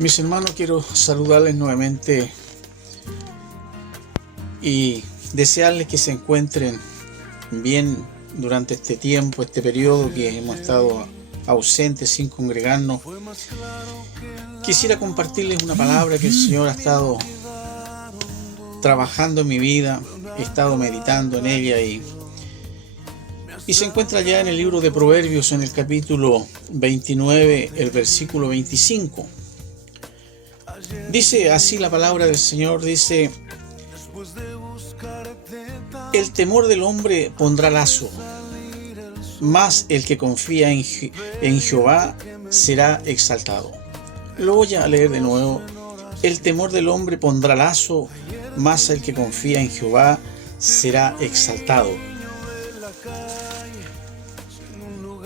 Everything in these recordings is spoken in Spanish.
Mis hermanos, quiero saludarles nuevamente y desearles que se encuentren bien durante este tiempo, este periodo que hemos estado ausentes sin congregarnos. Quisiera compartirles una palabra que el Señor ha estado trabajando en mi vida, he estado meditando en ella y se encuentra ya en el libro de Proverbios, en el capítulo 29, el versículo 25. Dice así la palabra del Señor, dice: el temor del hombre pondrá lazo, mas el que confía en Jehová será exaltado. Lo voy a leer de nuevo. El temor del hombre pondrá lazo, mas el que confía en Jehová será exaltado.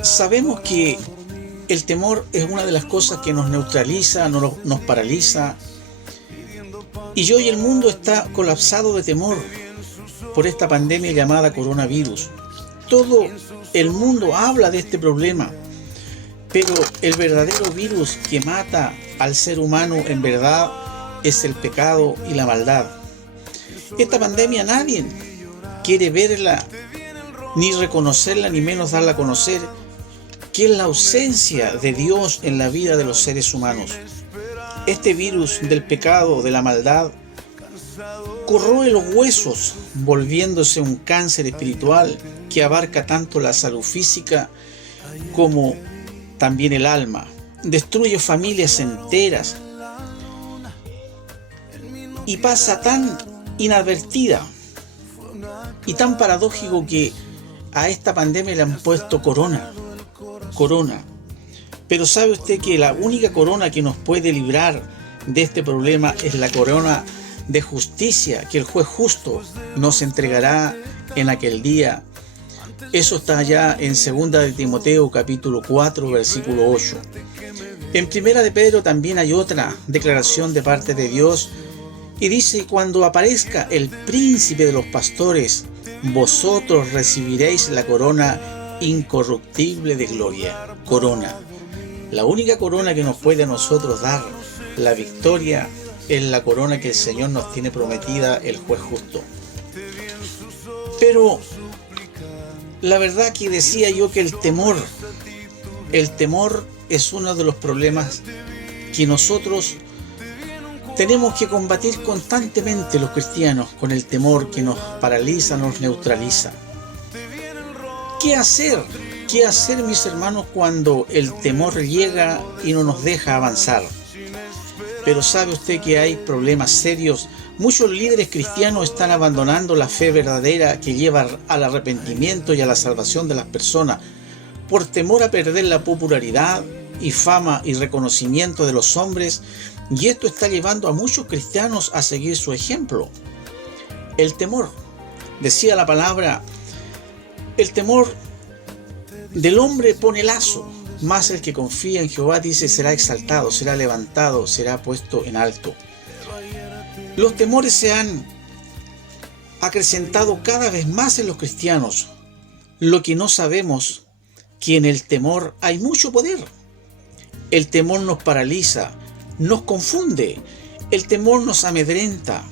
Sabemos que el temor es una de las cosas que nos neutraliza, nos paraliza. Y hoy el mundo está colapsado de temor por esta pandemia llamada coronavirus. Todo el mundo habla de este problema, pero el verdadero virus que mata al ser humano en verdad es el pecado y la maldad. Esta pandemia nadie quiere verla, ni reconocerla, ni menos darla a conocer, que es la ausencia de Dios en la vida de los seres humanos. Este virus del pecado, de la maldad, corroe los huesos, volviéndose un cáncer espiritual que abarca tanto la salud física como también el alma. Destruye familias enteras y pasa tan inadvertida y tan paradójico que a esta pandemia le han puesto corona. Pero ¿sabe usted que la única corona que nos puede librar de este problema es la corona de justicia que el juez justo nos entregará en aquel día? Eso está allá en 2 de Timoteo capítulo 4 versículo 8. En 1 de Pedro también hay otra declaración de parte de Dios y dice: cuando aparezca el príncipe de los pastores, vosotros recibiréis la corona incorruptible de gloria. Corona. La única corona que nos puede a nosotros dar la victoria es la corona que el Señor nos tiene prometida, el juez justo. Pero la verdad que decía yo que el temor es uno de los problemas que nosotros tenemos que combatir constantemente los cristianos, con el temor que nos paraliza, nos neutraliza. ¿Qué hacer? ¿Qué hacer, mis hermanos, cuando el temor llega y no nos deja avanzar? Pero ¿sabe usted que hay problemas serios? Muchos líderes cristianos están abandonando la fe verdadera que lleva al arrepentimiento y a la salvación de las personas por temor a perder la popularidad y fama y reconocimiento de los hombres, y esto está llevando a muchos cristianos a seguir su ejemplo. El temor, decía la palabra, el temor del hombre pone lazo, mas el que confía en Jehová, dice, será exaltado, será levantado, será puesto en alto. Los temores se han acrecentado cada vez más en los cristianos. Lo que no sabemos, que en el temor hay mucho poder. El temor nos paraliza, nos confunde, el temor nos amedrenta,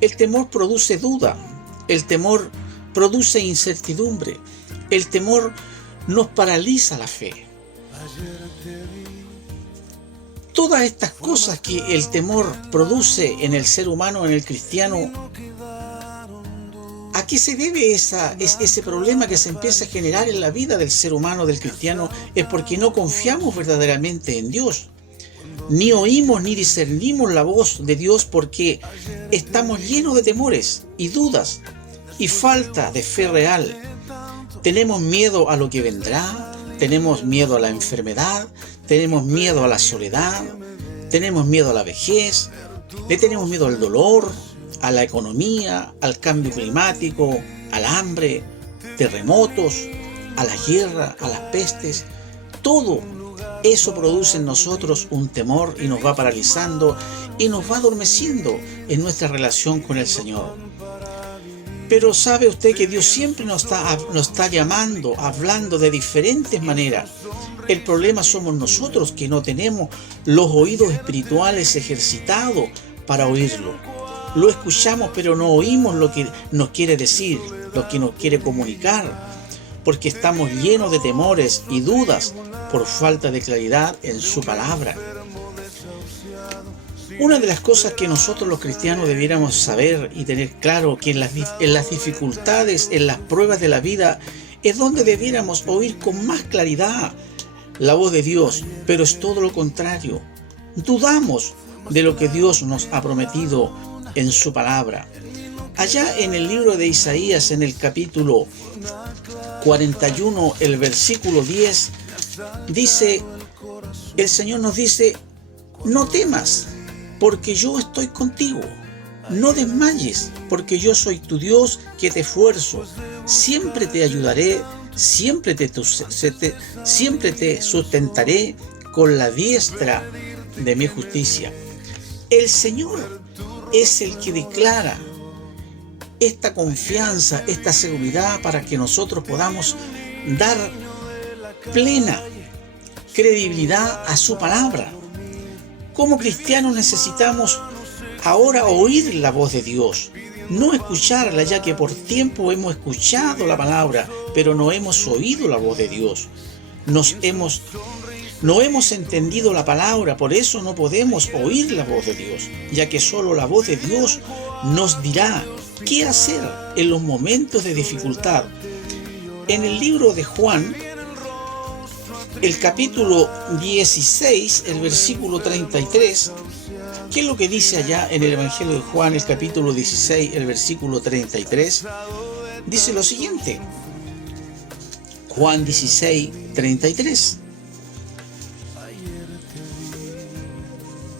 el temor produce duda, el temor produce incertidumbre, el temor nos paraliza la fe. Todas estas cosas que el temor produce en el ser humano, en el cristiano, ¿a qué se debe ese problema que se empieza a generar en la vida del ser humano, del cristiano? Es porque no confiamos verdaderamente en Dios. Ni oímos ni discernimos la voz de Dios porque estamos llenos de temores y dudas y falta de fe real. Tenemos miedo a lo que vendrá, tenemos miedo a la enfermedad, tenemos miedo a la soledad, tenemos miedo a la vejez, le tenemos miedo al dolor, a la economía, al cambio climático, al hambre, terremotos, a la guerra, a las pestes. Todo eso produce en nosotros un temor y nos va paralizando y nos va adormeciendo en nuestra relación con el Señor. Pero sabe usted que Dios siempre nos está llamando, hablando de diferentes maneras. El problema somos nosotros, que no tenemos los oídos espirituales ejercitados para oírlo. Lo escuchamos, pero no oímos lo que nos quiere decir, lo que nos quiere comunicar, porque estamos llenos de temores y dudas por falta de claridad en su palabra. Una de las cosas que nosotros los cristianos debiéramos saber y tener claro, que en las dificultades, en las pruebas de la vida, es donde debiéramos oír con más claridad la voz de Dios, pero es todo lo contrario. Dudamos de lo que Dios nos ha prometido en su palabra. Allá en el libro de Isaías, en el capítulo 41, el versículo 10, dice, el Señor nos dice: no temas, porque yo estoy contigo. No desmayes, porque yo soy tu Dios, que te esfuerzo. Siempre te ayudaré, siempre te sustentaré con la diestra de mi justicia. El Señor es el que declara esta confianza, esta seguridad, para que nosotros podamos dar plena credibilidad a su palabra. Como cristianos necesitamos ahora oír la voz de Dios, no escucharla, ya que por tiempo hemos escuchado la palabra, pero no hemos oído la voz de Dios. No hemos entendido la palabra, por eso no podemos oír la voz de Dios, ya que solo la voz de Dios nos dirá qué hacer en los momentos de dificultad. En el libro de Juan, el capítulo 16, el versículo 33, ¿qué es lo que dice allá en el Evangelio de Juan, el capítulo 16, el versículo 33? Dice lo siguiente. Juan 16, 33.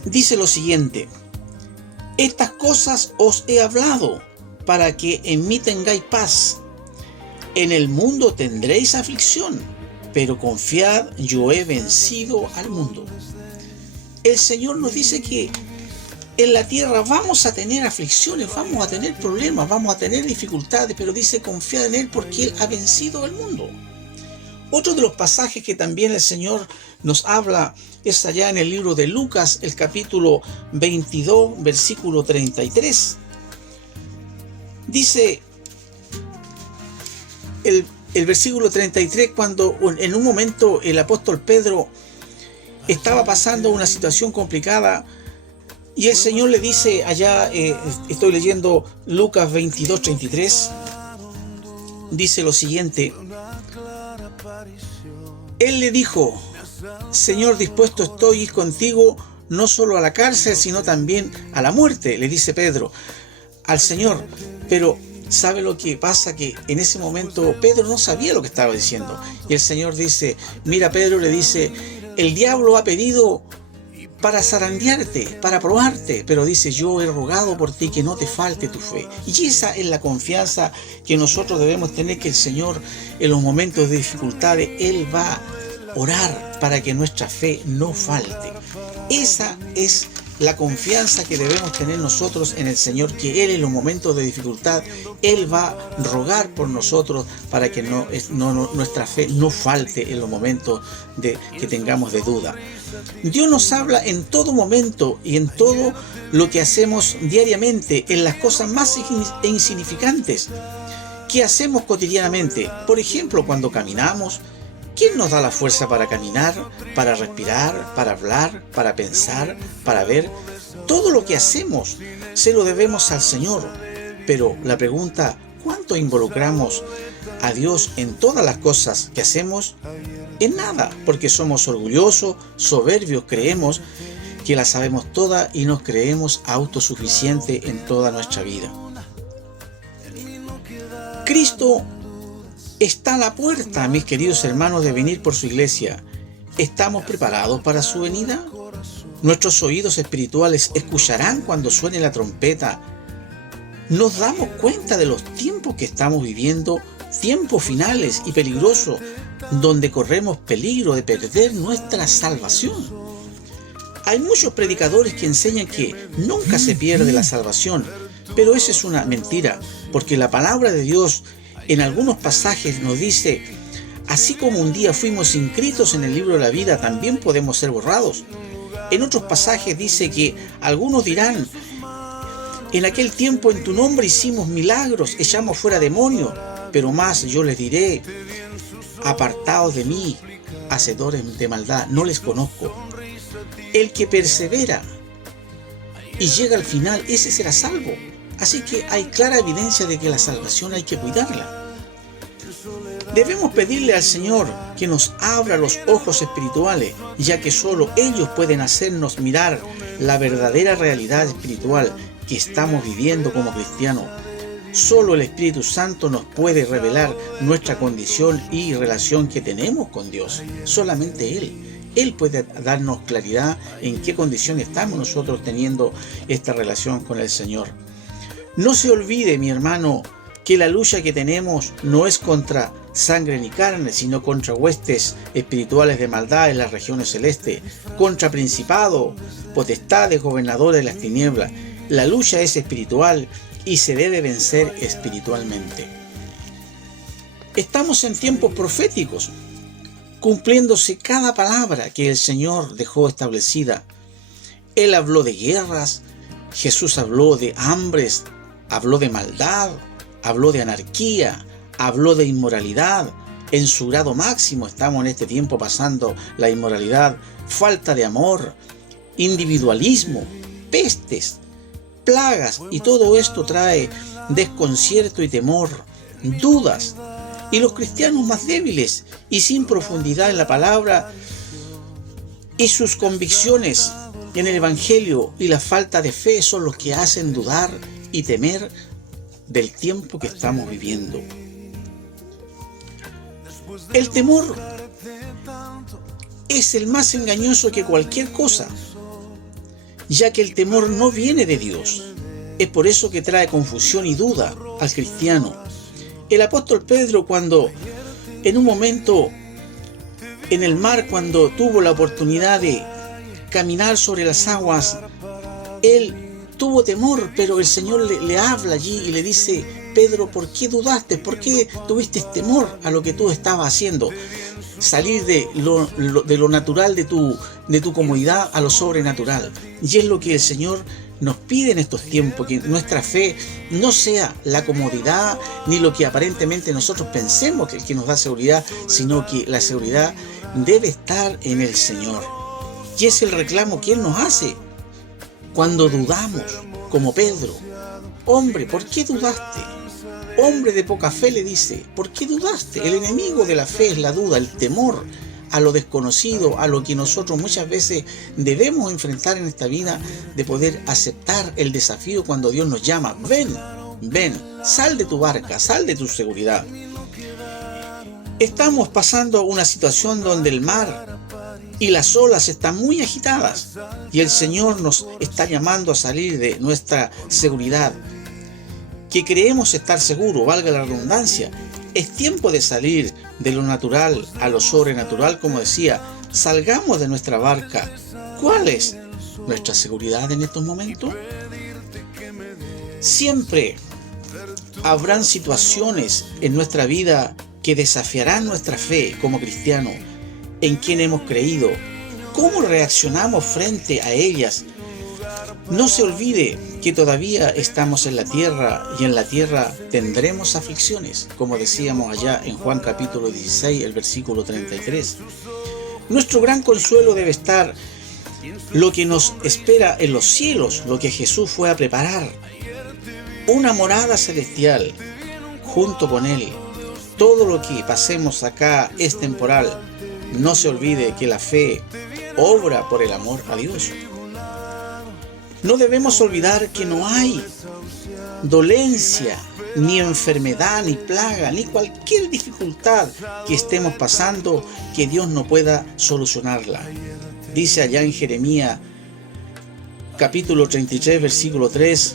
Dice lo siguiente: estas cosas os he hablado, para que en mí tengáis paz. En el mundo tendréis aflicción, pero confiad, yo he vencido al mundo. El Señor nos dice que en la tierra vamos a tener aflicciones, vamos a tener problemas, vamos a tener dificultades, pero dice: confiad en Él, porque Él ha vencido al mundo. Otro de los pasajes que también el Señor nos habla es allá en el libro de Lucas, el capítulo 22, versículo 33. Dice el versículo 33, cuando en un momento el apóstol Pedro estaba pasando una situación complicada, y el Señor le dice allá, estoy leyendo Lucas 22, 33, dice lo siguiente: Él le dijo: Señor, dispuesto estoy contigo, no solo a la cárcel, sino también a la muerte, le dice Pedro al Señor. Pero ¿sabe lo que pasa? Que en ese momento Pedro no sabía lo que estaba diciendo. Y el Señor dice: mira, Pedro, le dice, el diablo ha pedido para zarandearte, para probarte, pero dice: yo he rogado por ti que no te falte tu fe. Y esa es la confianza que nosotros debemos tener, que el Señor en los momentos de dificultades, Él va a orar para que nuestra fe no falte. Esa es la confianza que debemos tener nosotros en el Señor, que Él en los momentos de dificultad, Él va a rogar por nosotros para que nuestra fe no falte en los momentos que tengamos de duda. Dios nos habla en todo momento y en todo lo que hacemos diariamente, en las cosas más insignificantes que hacemos cotidianamente. Por ejemplo, cuando caminamos, ¿quién nos da la fuerza para caminar, para respirar, para hablar, para pensar, para ver? Todo lo que hacemos se lo debemos al Señor. Pero la pregunta: ¿cuánto involucramos a Dios en todas las cosas que hacemos? En nada, porque somos orgullosos, soberbios, creemos que la sabemos toda y nos creemos autosuficientes en toda nuestra vida. Cristo está a la puerta, mis queridos hermanos, de venir por su iglesia. ¿Estamos preparados para su venida? ¿Nuestros oídos espirituales escucharán cuando suene la trompeta? ¿Nos damos cuenta de los tiempos que estamos viviendo? Tiempos finales y peligrosos, donde corremos peligro de perder nuestra salvación. Hay muchos predicadores que enseñan que nunca se pierde la salvación, Pero eso es una mentira, porque la palabra de Dios en algunos pasajes nos dice: así como un día fuimos inscritos en el libro de la vida, también podemos ser borrados. En otros pasajes dice que algunos dirán: en aquel tiempo en tu nombre hicimos milagros, echamos fuera demonios. Pero más yo les diré: apartaos de mí, hacedores de maldad, no les conozco. El que persevera y llega al final, ese será salvo. Así que hay clara evidencia de que la salvación hay que cuidarla. Debemos pedirle al Señor que nos abra los ojos espirituales, ya que solo ellos pueden hacernos mirar la verdadera realidad espiritual que estamos viviendo como cristianos. Solo el Espíritu Santo nos puede revelar nuestra condición y relación que tenemos con Dios. Solamente Él. Él puede darnos claridad en qué condición estamos nosotros teniendo esta relación con el Señor. No se olvide, mi hermano, que la lucha que tenemos no es contra sangre ni carne, sino contra huestes espirituales de maldad en las regiones celestes, contra principados, potestades, gobernadores de las tinieblas. La lucha es espiritual y se debe vencer espiritualmente. Estamos en tiempos proféticos, cumpliéndose cada palabra que el Señor dejó establecida. Él habló de guerras, Jesús habló de hambres, habló de maldad, habló de anarquía, habló de inmoralidad. En su grado máximo estamos en este tiempo pasando la inmoralidad, falta de amor, individualismo, pestes, plagas, y todo esto trae desconcierto y temor, dudas. Y los cristianos más débiles y sin profundidad en la palabra y sus convicciones en el Evangelio y la falta de fe son los que hacen dudar y temer del tiempo que estamos viviendo. El temor es el más engañoso que cualquier cosa, ya que el temor no viene de Dios. Es por eso que trae confusión y duda al cristiano. El apóstol Pedro, cuando en un momento en el mar, cuando tuvo la oportunidad de caminar sobre las aguas, él tuvo temor, pero el Señor le habla allí y le dice: Pedro, ¿por qué dudaste? ¿Por qué tuviste temor a lo que tú estabas haciendo? Salir de lo natural, de tu comodidad, a lo sobrenatural. Y es lo que el Señor nos pide en estos tiempos, que nuestra fe no sea la comodidad ni lo que aparentemente nosotros pensemos que nos da seguridad, sino que la seguridad debe estar en el Señor. Y es el reclamo que Él nos hace cuando dudamos, como Pedro. Hombre, ¿por qué dudaste? Hombre de poca fe, le dice, ¿por qué dudaste? El enemigo de la fe es la duda, el temor a lo desconocido, a lo que nosotros muchas veces debemos enfrentar en esta vida, de poder aceptar el desafío cuando Dios nos llama. Ven, sal de tu barca, sal de tu seguridad. Estamos pasando una situación donde el mar y las olas están muy agitadas y el Señor nos está llamando a salir de nuestra seguridad, que creemos estar seguros, valga la redundancia. Es tiempo de salir de lo natural a lo sobrenatural, como decía. Salgamos de nuestra barca. ¿Cuál es nuestra seguridad en estos momentos? Siempre habrán situaciones en nuestra vida que desafiarán nuestra fe como cristianos, en quien hemos creído. ¿Cómo reaccionamos frente a ellas? No se olvide que todavía estamos en la tierra y en la tierra tendremos aflicciones, como decíamos allá en Juan capítulo 16, el versículo 33. Nuestro gran consuelo debe estar lo que nos espera en los cielos, lo que Jesús fue a preparar, una morada celestial junto con Él. Todo lo que pasemos acá es temporal. No se olvide que la fe obra por el amor a Dios. No debemos olvidar que no hay dolencia, ni enfermedad, ni plaga, ni cualquier dificultad que estemos pasando que Dios no pueda solucionarla. Dice allá en Jeremías, capítulo 33, versículo 3,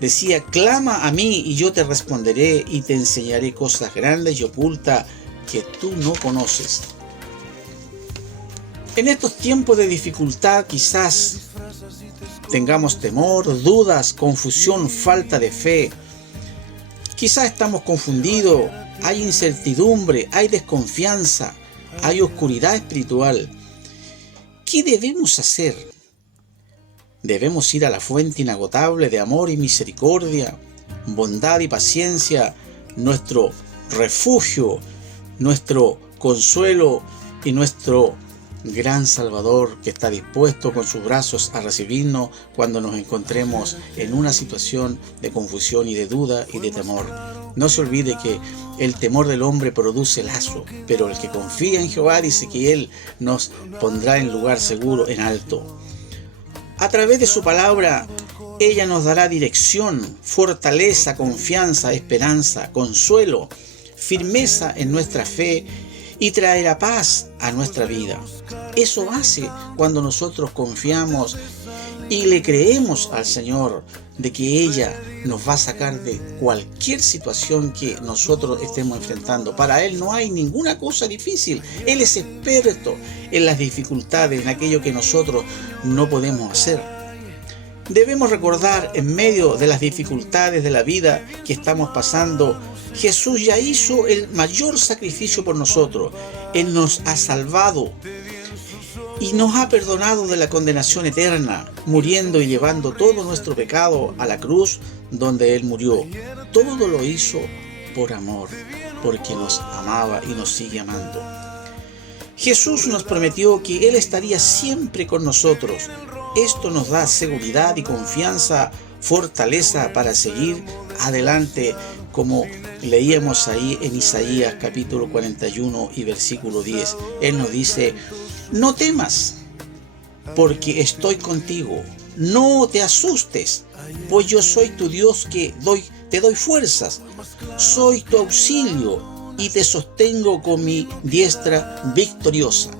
decía: clama a mí y yo te responderé y te enseñaré cosas grandes y ocultas que tú no conoces. En estos tiempos de dificultad, quizás tengamos temor, dudas, confusión, falta de fe. Quizás estamos confundidos, hay incertidumbre, hay desconfianza, hay oscuridad espiritual. ¿Qué debemos hacer? Debemos ir a la fuente inagotable de amor y misericordia, bondad y paciencia, nuestro refugio, nuestro consuelo y nuestro gran Salvador, que está dispuesto con sus brazos a recibirnos cuando nos encontremos en una situación de confusión y de duda y de temor. No se olvide que el temor del hombre produce lazo, pero el que confía en Jehová dice que Él nos pondrá en lugar seguro, en alto. A través de su palabra, ella nos dará dirección, fortaleza, confianza, esperanza, consuelo, firmeza en nuestra fe y traerá paz a nuestra vida. Eso hace cuando nosotros confiamos y le creemos al Señor de que ella nos va a sacar de cualquier situación que nosotros estemos enfrentando. Para Él no hay ninguna cosa difícil. Él es experto en las dificultades, en aquello que nosotros no podemos hacer. Debemos recordar, en medio de las dificultades de la vida que estamos pasando, Jesús ya hizo el mayor sacrificio por nosotros. Él nos ha salvado y nos ha perdonado de la condenación eterna, muriendo y llevando todo nuestro pecado a la cruz donde Él murió. Todo lo hizo por amor, porque nos amaba y nos sigue amando. Jesús nos prometió que Él estaría siempre con nosotros. Esto nos da seguridad y confianza, fortaleza para seguir adelante, como leíamos ahí en Isaías capítulo 41 y versículo 10. Él nos dice: no temas, porque estoy contigo. No te asustes, pues yo soy tu Dios que te doy fuerzas. Soy tu auxilio y te sostengo con mi diestra victoriosa.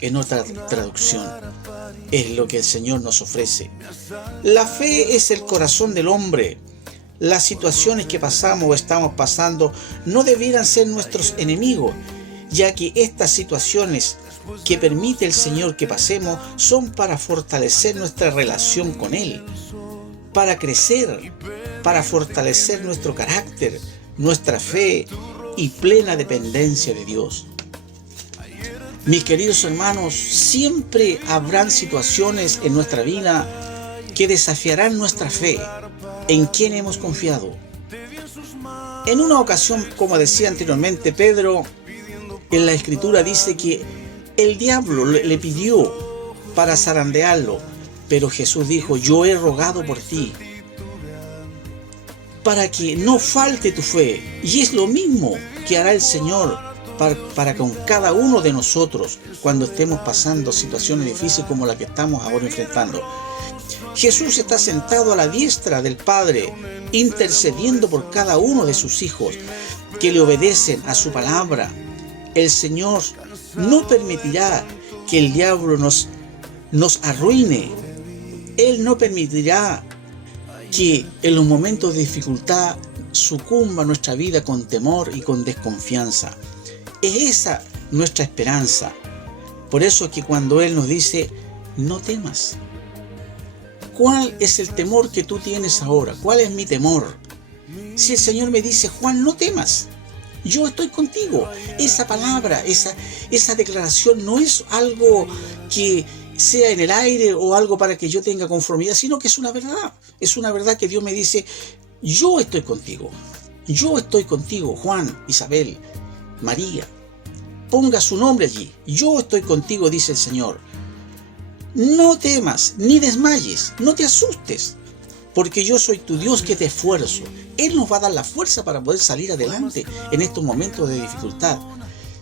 En otra traducción, es lo que el Señor nos ofrece. La fe es el corazón del hombre. Las situaciones que pasamos o estamos pasando no debieran ser nuestros enemigos, ya que estas situaciones que permite el Señor que pasemos son para fortalecer nuestra relación con Él, para crecer, para fortalecer nuestro carácter, nuestra fe y plena dependencia de Dios. Mis queridos hermanos, siempre habrán situaciones en nuestra vida que desafiarán nuestra fe, en quien hemos confiado. En una ocasión, como decía anteriormente Pedro, en la Escritura dice que el diablo le pidió para zarandearlo, pero Jesús dijo: yo he rogado por ti, para que no falte tu fe. Y es lo mismo que hará el Señor para con cada uno de nosotros cuando estemos pasando situaciones difíciles como la que estamos ahora enfrentando. Jesús está sentado a la diestra del Padre, intercediendo por cada uno de sus hijos que le obedecen a su palabra. El Señor no permitirá que el diablo nos arruine. Él no permitirá que en los momentos de dificultad sucumba nuestra vida con temor y con desconfianza. Es esa nuestra esperanza. Por eso es que cuando Él nos dice: no temas. ¿Cuál es el temor que tú tienes ahora? ¿Cuál es mi temor? Si el Señor me dice: Juan, no temas, yo estoy contigo. Esa palabra, esa declaración no es algo que sea en el aire o algo para que yo tenga conformidad, sino que es una verdad. Es una verdad que Dios me dice: yo estoy contigo. Yo estoy contigo, Juan, Isabel, María. Ponga su nombre allí. Yo estoy contigo, dice el Señor. No temas, ni desmayes, no te asustes, porque yo soy tu Dios que te esfuerzo. Él nos va a dar la fuerza para poder salir adelante en estos momentos de dificultad.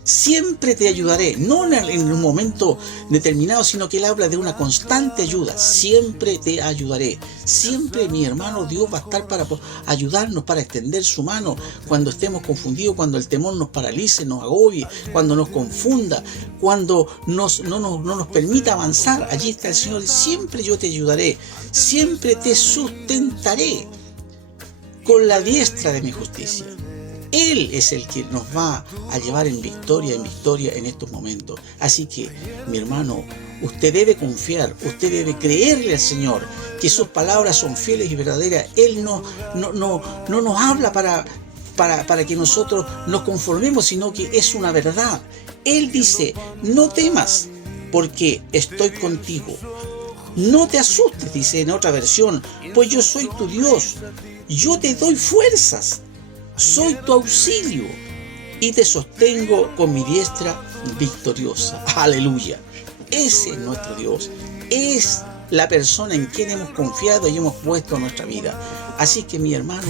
Siempre te ayudaré, no en un momento determinado, sino que Él habla de una constante ayuda. Siempre te ayudaré. Siempre, mi hermano, Dios va a estar para ayudarnos, para extender su mano cuando estemos confundidos, cuando el temor nos paralice, nos agobie, cuando nos confunda, cuando no nos permita avanzar. Allí está el Señor. Siempre yo te ayudaré. Siempre te sustentaré con la diestra de mi justicia. Él es el que nos va a llevar en victoria en estos momentos. Así que, mi hermano, usted debe confiar, usted debe creerle al Señor, que sus palabras son fieles y verdaderas. Él no nos habla para que nosotros nos conformemos, sino que es una verdad. Él dice, no temas, porque estoy contigo. No te asustes, dice en otra versión, pues yo soy tu Dios. Yo te doy fuerzas. Soy tu auxilio y te sostengo con mi diestra victoriosa. Aleluya. Ese es nuestro Dios. Es la persona en quien hemos confiado y hemos puesto nuestra vida. Así que, mi hermano,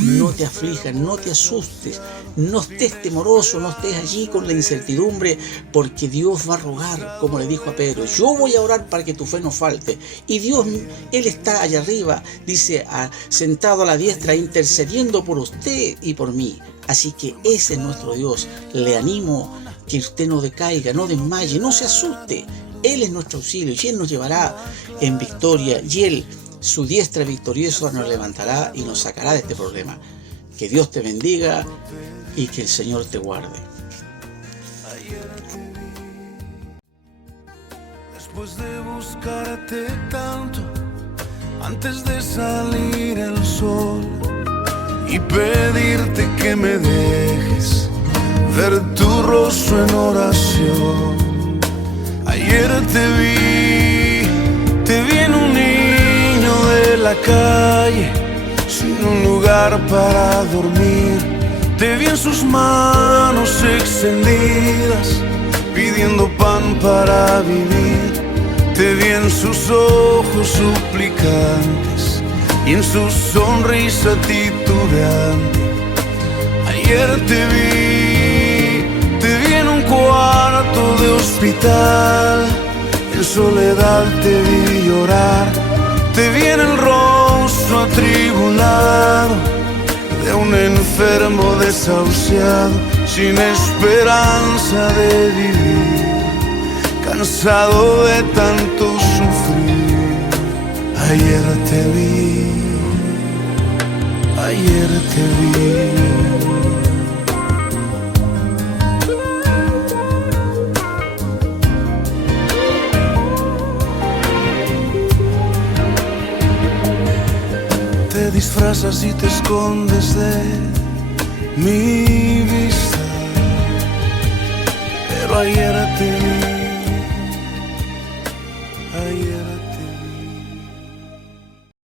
no te aflijas, no te asustes, no estés temoroso, no estés allí con la incertidumbre, porque Dios va a rogar, como le dijo a Pedro, yo voy a orar para que tu fe no falte. Y Dios, Él está allá arriba, dice, sentado a la diestra, intercediendo por usted y por mí. Así que ese es nuestro Dios. Le animo que usted no decaiga, no desmaye, no se asuste. Él es nuestro auxilio y Él nos llevará en victoria, y Él, su diestra victoriosa, nos levantará y nos sacará de este problema. Que Dios te bendiga y que el Señor te guarde. Después de buscarte tanto, antes de salir el sol, y pedirte que me dejes ver tu rostro en oración. Ayer te vi en un niño de la calle, sin un lugar para dormir. Te vi en sus manos extendidas, pidiendo pan para vivir. Te vi en sus ojos suplicantes y en su sonrisa titubeante. Ayer te vi en un cuarto de hospital, en soledad te vi llorar. Te vi en el rostro atribulado de un enfermo desahuciado, sin esperanza de vivir, cansado de tanto sufrir. Ayer te vi. Te disfrazas y te escondes de mi vista, pero ayer